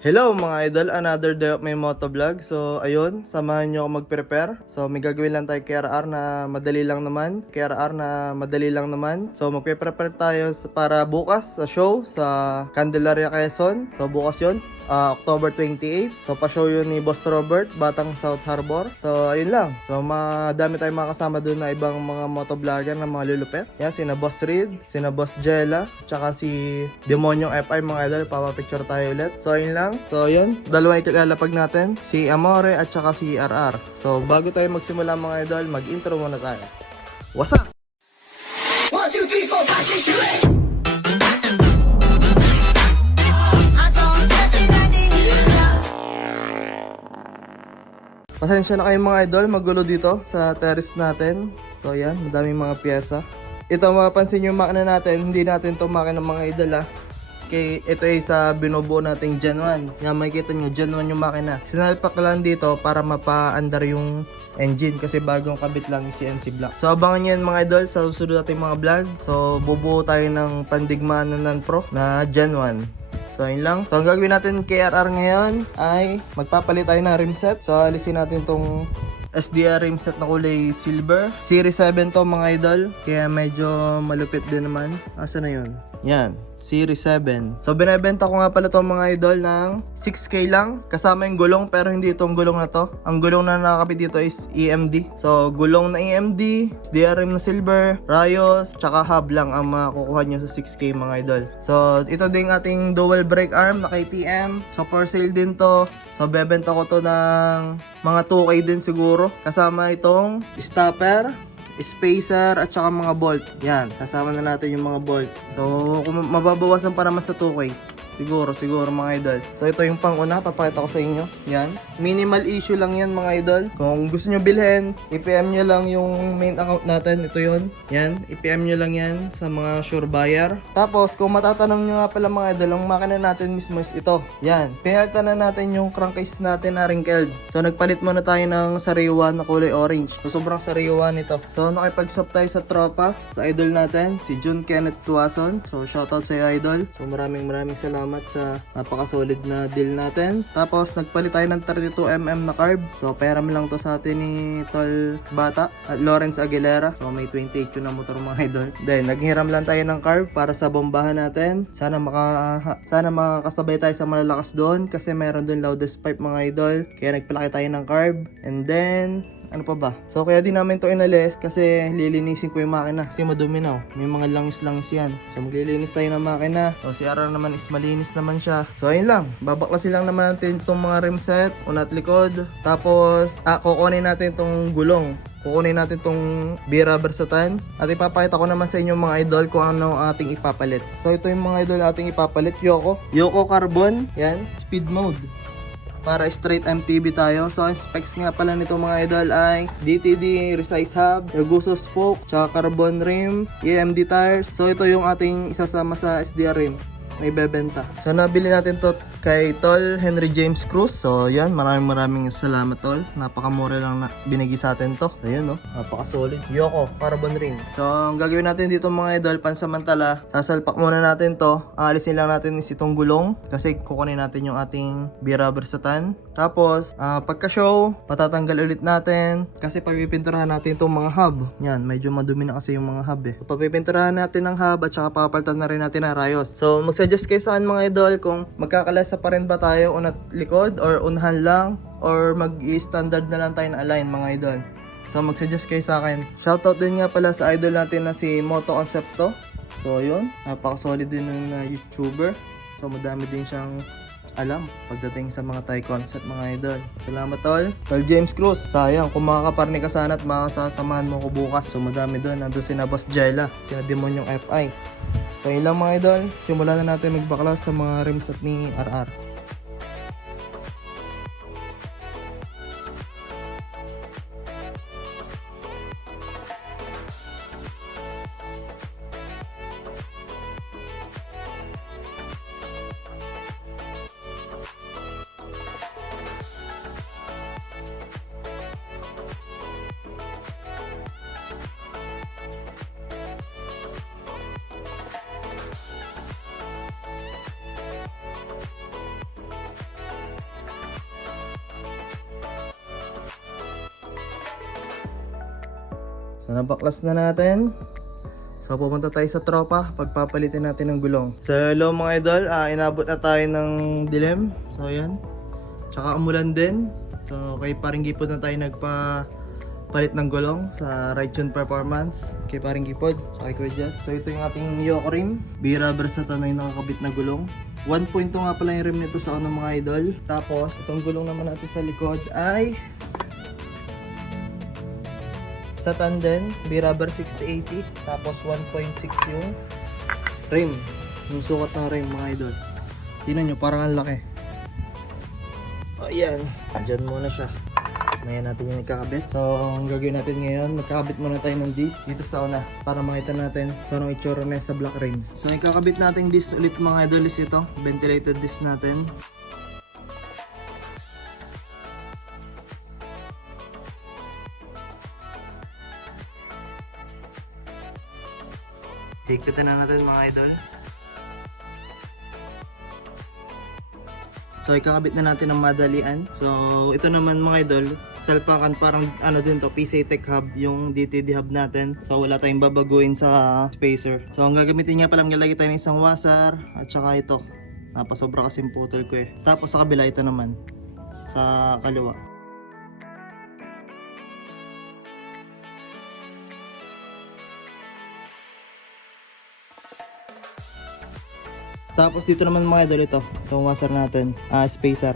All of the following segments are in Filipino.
Hello mga idol, another day of my motovlog. So ayun, samahan nyo ako mag-prepare. So may gagawin lang tayo KRR na madali lang naman. So magpe-prepare tayo para bukas sa show sa Candelaria, Quezon. So bukas yun, October 28. So pa-show yun ni Boss Robert, Batang South Harbor. So ayun lang. So madami tayong makasama doon na ibang mga motovlogger na mga lulupet. Yan, sina Boss Reed, sina Boss Jella, tsaka si Demonyong FI mga idol. Papapicture tayo ulit. So ayun lang. So yun, dalawa ikilalapag natin, si Amore at saka si RR. So bago tayo magsimula mga idol, mag-intro muna tayo. What's up? 1, 2, 3, 4, 5, 6, 2, 8. Pasensya na kayo mga idol, magulo dito sa terrace natin. So yan, madaming mga pyesa. Ito mapapansin yung makina natin, hindi natin to makina mga idol Okay, ito ay sa binubuo nating Gen 1. Yan, makikita nyo, Gen 1 yung makina. Sinalpak lang dito para mapa-under yung engine kasi bagong kabit lang yung CNC block. So abangan nyo yan mga idol sa susunod nating mga vlog. So bubuo tayo ng pandigmaan na non-pro na Gen 1. So yun lang. So ang gagawin natin KRR ngayon ay magpapalit tayo ng rim set. So alisin natin tong SDR rim set na kulay silver. Series 7 to mga idol. Kaya medyo malupit din naman. Asa na yun? Yan. Series 7. So binebenta ko nga pala itong mga idol ng 6K lang. Kasama yung gulong pero hindi itong gulong na to. Ang gulong na nakakapit dito is EMD. So gulong na EMD, SDR rim na silver, Rayos, tsaka hub lang ang makukuha nyo sa 6K mga idol. So ito din ating dual brake arm na KTM. So for sale din to. So bebenta ko to ng mga 2K din siguro. Kasama itong stopper, spacer at saka mga bolts. Yan, kasama na natin yung mga bolts. So kung mababawasan pa naman sa 2K, siguro mga idol. So ito yung pang-una, papakita ko sa inyo. Yan, minimal issue lang yan mga idol. Kung gusto nyo bilhin, i-PM nyo lang yung main account natin. Ito yun. Yan, i-PM nyo lang yan sa mga sure buyer. Tapos kung matatanong nyo nga pala mga idol, ang makina natin mismo is ito. Yan, pinalitan na natin yung crankcase natin na wrinkled. So nagpalit muna tayo ng sariwa na kulay orange. So sobrang sariwa nito. So nakipag-swap tayo sa tropa, sa idol natin, si Jun Kenneth Tuason. So shoutout sa idol. So maraming salamat sa napaka-solid na deal natin. Tapos nagpalit tayo ng 32mm na carb. So pera lang to sa atin ni Tol Bata at Lawrence Aguilera. So may 28 yun na motor mga idol. Then naghiram lang tayo ng carb para sa bombahan natin. Sana makakasabay tayo sa malalakas doon kasi meron doon loudest pipe mga idol. Kaya nagpalaki tayo ng carb. And then ano pa ba? So kaya din namin to inalis kasi lilinisin ko yung makina kasi madumi na. May mga langis-langis yan. So maglilinis tayo ng makina. So si Ara naman is malinis naman siya. So ayun lang. Babaklasin lang naman natin itong mga rim set, unat likod. Tapos kukunin natin itong gulong. Kukunin natin itong B-rubber sa tan. At ipapakita ko naman sa inyo mga idol kung ano ating ipapalit. So ito yung mga idol ating ipapalit. Yoko Carbon. Yan. Speed mode. Para straight MTB tayo. So ang specs nga pala nito mga idol ay DTD resize hub, Raguso spoke, tsaka carbon rim, EMD tires. So ito yung ating isasama sa SDR rim na ibebenta. So nabili natin to kay Tol Henry James Cruz. So yan, maraming salamat Tol. Napakamura lang na binigay sa atin to. Ayun no, napaka-solid. Yoko carbon rim. So ang gagawin natin dito mga idol, pansamantala, sasalpak muna natin to. Aalisin lang natin is itong gulong kasi kukunin natin yung ating B-rubber sa tan. Tapos pagka-show, patatanggal ulit natin kasi papipinturahan natin itong mga hub. Yan, medyo madumi na kasi yung mga hub So, papipinturahan natin ng hub at saka papalitan na rin natin ng rayos. So mag-suggest kayo sa akin mga idol kung magkakalasa pa rin ba tayo unat likod or unahan lang or mag-i-standard na lang tayo na align mga idol. So mag-suggest kayo sa akin. Shoutout din nga pala sa idol natin na si Moto Concepto. So yun, napaka-solid din ng YouTuber. So madami din siyang alam pagdating sa mga Thai concept mga idol. Salamat Tol. Tol James Cruz, sayang kung makakaparni ka sana at makasasamahan mo ko bukas. So madami doon, nandun si Boss Jella, sina Demonyong FI. So yun lang mga idol, simulan na natin magbaklas sa mga rims at ni RR. So nabaklas na natin. So pupunta tayo sa tropa, pagpapalitin natin ng gulong. So hello mga idol, inabot na tayo ng dilim. So yan. Tsaka umulan din. So kay paring Gipod na tayo nagpapalit ng gulong sa Right Tune Performance. Kay paring Gipod, sa kay Kuya Jess. So ito yung ating Yoko rim. B-rubber sa tanay nakakabit na gulong. 1.2 nga pala yung rim nito sa unang mga idol. Tapos itong gulong naman natin sa likod ay sa tandem, B-rubber 6080, tapos 1.6 yung rim. Yung sukat ng rim mga idol. Tingnan nyo, parang ang laki. Ayan, dyan muna siya. Ngayon natin yung ikakabit. So, ang gagawin natin ngayon, magkakabit muna tayo ng disc dito sa una para makita natin parang itsura na sa black rims. So, ikakabit natin disc ulit mga idol is ito, ventilated disc natin. Higpitan na natin mga idol. So ikakabit na natin ng madalian. So ito naman mga idol, salpakan parang ano din to, PCI Tech hub yung DTD hub natin. So wala tayong babaguhin sa spacer. So ang gagamitin niya palang nilagay tayo ng isang washer at saka ito. Napasobra kasi yung putol ko eh. Tapos sa kabila ito naman sa kaliwa. Tapos dito naman mga idol ito, itong washer natin, spacer.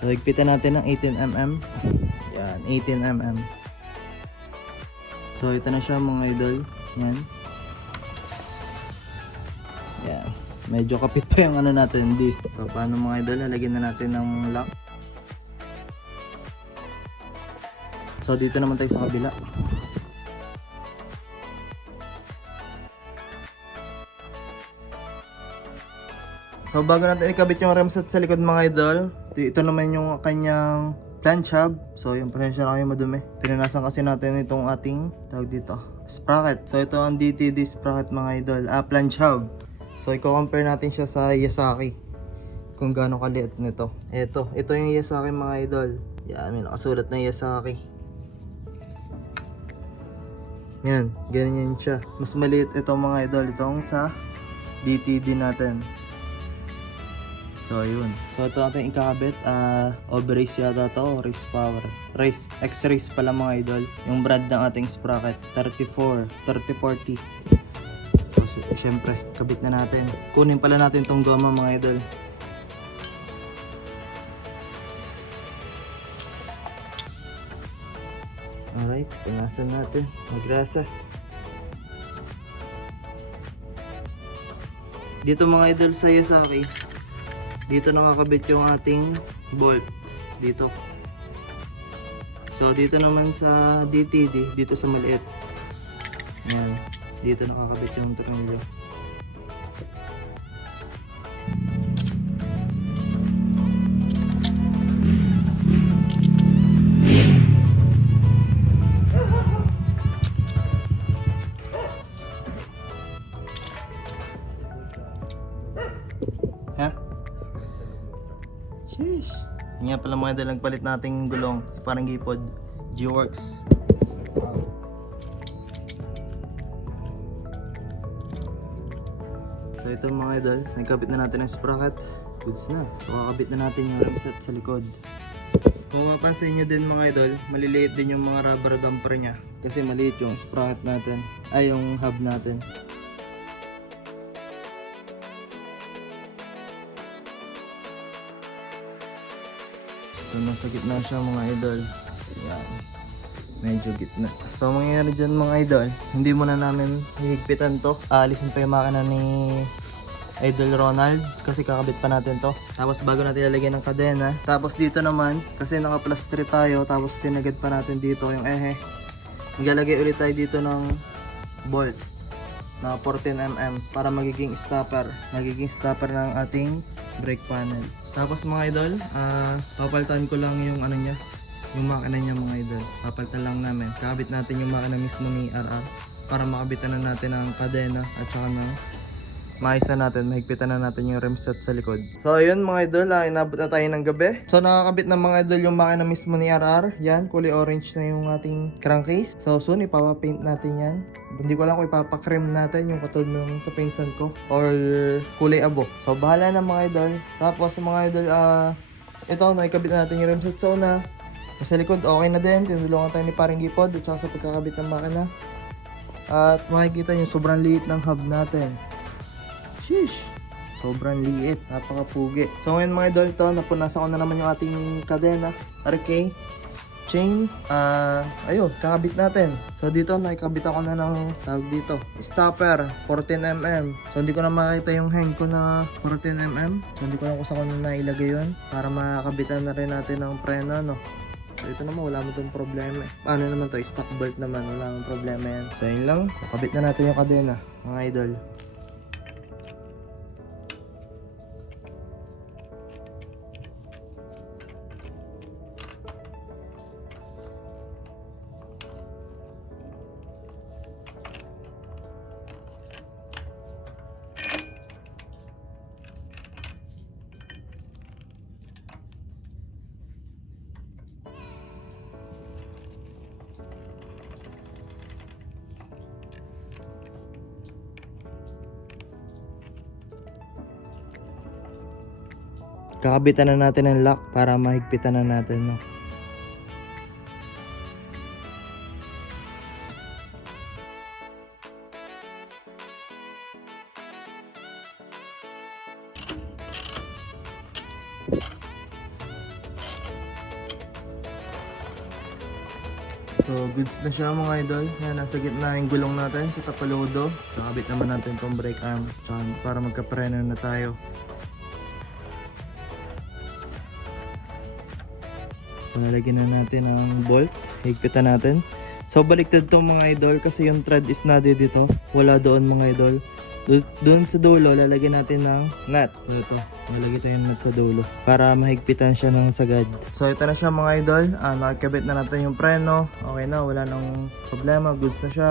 So higpitan natin ng 18mm. Yan, 18mm. So ito na siya mga idol. Yan. Yan. Medyo kapit pa yung ano natin, disc. So paano mga idol, lalagyan na natin ng lock. So dito naman tayo sa kabila. So bago natin ikabit yung remset sa likod mga idol, ito naman yung kanyang planch hub. So yung pasensya na kayo madumi. Pinanasan kasi natin itong ating tawag dito, sprocket. So ito ang DTD sprocket mga idol, planch hub. So i-compare natin siya sa Yasaki kung gaano kaliit nito. Ito yung Yasaki mga idol. Yan, may nakasulat na Yasaki. Yan, ganyan siya. Mas maliit itong mga idol, itong sa DTD natin. So yun. So ito natin ikakabit, O-Race yata to, Race Power. Race, X-Race pala mga idol. Yung brand ng ating sprocket, 3040. So syempre, kabit na natin. Kunin pala natin tong goma mga idol. Alright, punasan natin. Magrasa. Dito mga idol sa Yasaki, dito nakakabit yung ating bolt dito. So dito naman sa DTD, dito sa maliit. Ayan, dito nakakabit yung tornilyo. Ha? Sheesh. Yan nga pala mga idol, nagpalit nating gulong si parang Gipod, G-Works. So ito mga idol, nagkabit na natin ang sprocket. Goods na. So kakabit na natin yung remset sa likod. Kung mapansin nyo din mga idol, maliliit din yung mga rubber damper nya. Kasi maliit yung sprocket natin, ay yung hub natin. So nasa gitna siya mga idol. Yan. Medyo gitna. So ang mangyayari dyan mga idol, hindi muna namin hihigpitan to. Aalisin pa yung makina ni Idol Ronald kasi kakabit pa natin to. Tapos bago natin lalagyan ng kadena. Tapos dito naman, kasi naka plus 3 tayo, tapos sinagad pa natin dito yung ehe. Maglalagay ulit tayo dito ng bolt na 14mm para magiging stopper ng ating brake panel. Tapos mga idol, papalitan ko lang yung ano niya, yung makina niya mga idol. Papalitan lang namin. Kakabit natin yung makina mismo ni RR para makabitan na natin ang kadena at saka ng maayos na natin, mahigpitan na natin yung rim set sa likod. So ayun mga idol, inabot na tayo ng gabi. So nakakabit na mga idol yung makina mismo ni RR. Yan, kulay orange na yung ating crankcase. So soon ipapapaint natin yan. Hindi ko lang kung ipapakrim natin yung katulad nung sa paintsan ko or kulay abo. So bahala na mga idol. Tapos mga idol, ito, nakikabit na natin yung rim set sa una. Sa likod, okay na din. Tinulungan tayo ni Paring Gipod at saka sa pagkakabit ng makina. At makikita nyo, sobrang liit ng hub natin. Sheesh! Sobrang liit. Napakapugi. So ngayon mga idol, ito, napunasan ko na naman yung ating kadena. RK. Chain. Ayun, kakabit natin. So dito, nakikabit ako na ng tawag dito. Stopper, 14mm. So hindi ko na makita yung hang ko na 14mm. So hindi ko na kung saan ko na nailagay yun. Para makabitan na rin natin ng preno, no? So ito naman, wala mo itong problema eh. Ano naman to, stock bolt naman, wala mong problema yan. So yun lang, nakabit na natin yung kadena, mga idol. Kakabitan na natin ang lock para mahigpitan na natin, no? So goods na siya mga idol. Yan, nasa gitna yung gulong natin sa tapaludo. Kakabit naman natin itong brake arm para magkapreno na tayo. Lalagyan na natin ang bolt, higpitan natin. So baliktad to mga idol kasi yung thread is nade dito, wala doon mga idol. Doon sa dulo lalagyan natin ng nut. Ito, lalagyan tayo ng nut sa dulo para mahigpitan siya ng sagad. So ito na siya mga idol, nakikabit na natin yung preno. Okay na, wala nang problema, goods na siya.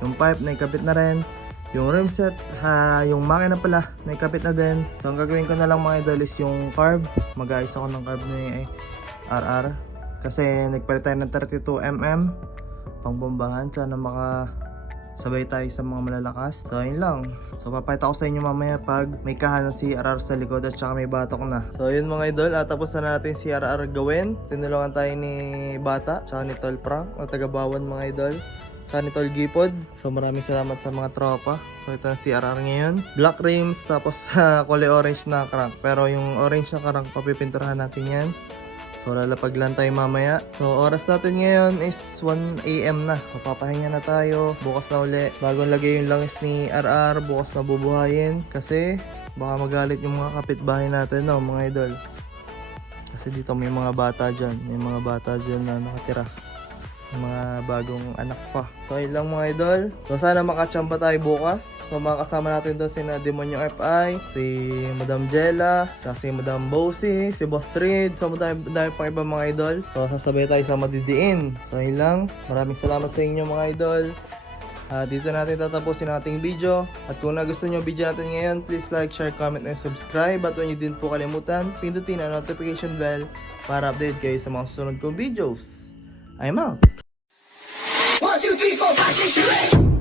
Yung pipe naikabit na rin. Yung rim set, yung makina pala, naikabit na din. So ang gagawin ko na lang mga idol is yung carb. Mag-aayos ako ng carb ni RR kasi nagpalit tayo ng 32mm pangbombahan. Sana makasabay tayo sa mga malalakas. So ayun lang. So papakita ko sa inyo mamaya pag may kahanan si RR sa likod at saka may batok na. So yun mga idol, tapos na natin si RR gawin. Tinulungan tayo ni Bata tsaka ni Tol Frank o taga-Bawan mga idol, tsaka ni Tol Gipod. So maraming salamat sa mga tropa. So ito na si RR ngayon, black rims tapos kulay orange na crank. Pero yung orange na crank papipinturahan natin yan. So lalapag lang tayo mamaya. So oras natin ngayon is 1 AM na. Mapapahinga na tayo. Bukas na uli. Bagong lagay yung langis ni RR. Bukas na bubuhayin. Kasi baka magalit yung mga kapitbahay natin, no, mga idol. Kasi dito may mga bata dyan. May mga bata dyan na nakatira. Mga bagong anak pa. So yun lang mga idol. So sana makachamba tayo bukas. So mga kasama natin doon si Demonyo FI, si Madam Jella, si Madam Bossy, si Boss Reed. So dahil pang ibang mga idol. So sasabay tayo sa madidiin. So yun lang. Maraming salamat sa inyo mga idol. Dito natin tatapusin ang ating video. At kung nagustuhan nyo ang video natin ngayon, please like, share, comment, and subscribe. At huwag nyo din po kalimutan, pindutin ang notification bell para update kayo sa mga susunod kong videos. I'm out! 1, 2, 3, 4, 5, 6, 7, 8.